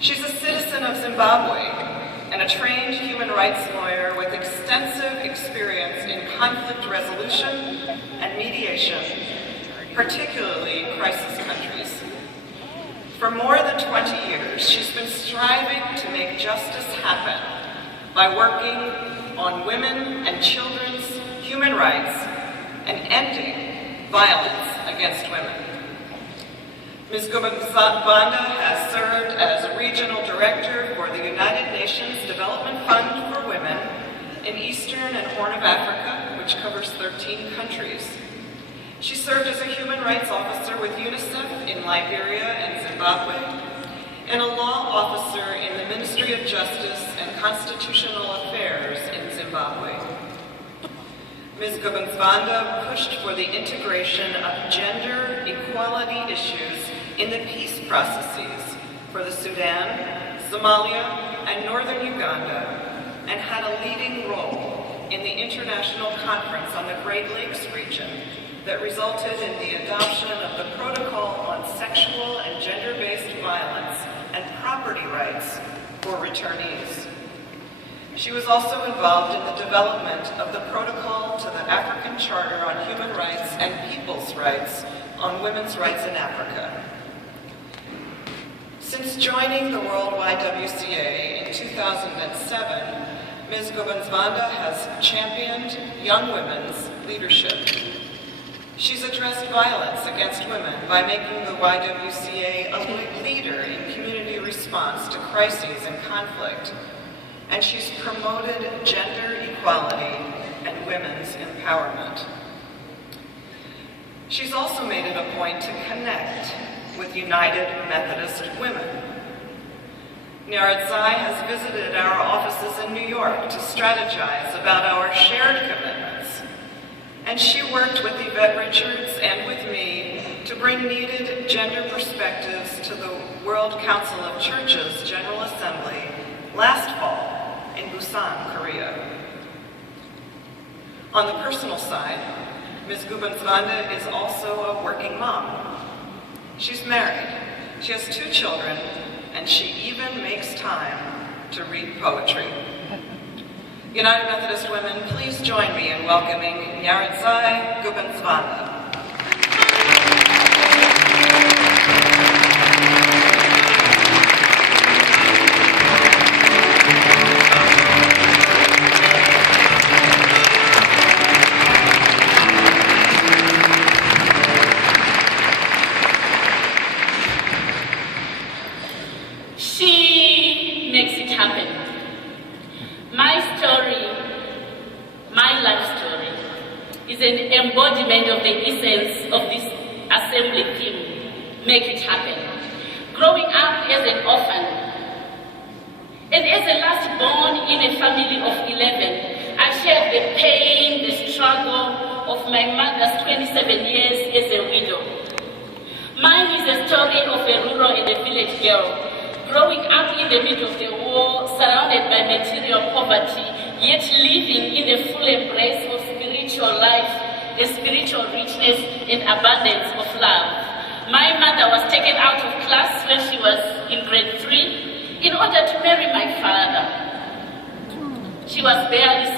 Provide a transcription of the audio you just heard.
She's a citizen of Zimbabwe and a trained human rights lawyer with extensive experience in conflict resolution and mediation, particularly crisis countries. For more than 20 years, she's been striving to make justice happen by working on women and children's human rights and ending violence against women. Ms. Gubensvanda has served as Regional Director for the United Nations Development Fund for Women in Eastern and Horn of Africa, which covers 13 countries. She served as a Human Rights Officer with UNICEF in Liberia and Zimbabwe, and a law officer in the Ministry of Justice and Constitutional Affairs in Zimbabwe. Ms. Gubensvanda pushed for the integration of gender equality issues in the peace processes for the Sudan, Somalia, and northern Uganda, and had a leading role in the International Conference on the Great Lakes region that resulted in the adoption of the Protocol on Sexual and Gender-Based Violence and Property Rights for Returnees. She was also involved in the development of the Protocol to the African Charter on Human Rights and People's Rights on Women's Rights in Africa. Since joining the World YWCA in 2007, Ms. Gubensvanda has championed young women's leadership. She's addressed violence against women by making the YWCA a leader in community response to crises and conflict, and she's promoted gender equality and women's empowerment. She's also made it a point to connect with United Methodist Women. Nyarat-Zai has visited our offices in New York to strategize about our shared commitments, and she worked with Yvette Richards and with me to bring needed gender perspectives to the World Council of Churches General Assembly last fall in Busan, Korea. On the personal side, Ms. Gubensvanda is also a working mom. She's married, she has 2 children, and she even makes time to read poetry. United Methodist Women, please join me in welcoming Nyarat-Zai Gubensvanda. She makes it happen. My story, my life story, is an embodiment of the essence of this assembly theme, make it happen. Growing up as an orphan, and as a last born in a family of 11, I shared the pain, the struggle of my mother's 27 years as a widow. Mine is a story of a rural and a village girl, growing up in the middle of the war, surrounded by material poverty, yet living in the full embrace of spiritual life, the spiritual richness and abundance of love. My mother was taken out of class when she was in grade 3 in order to marry my father. She was barely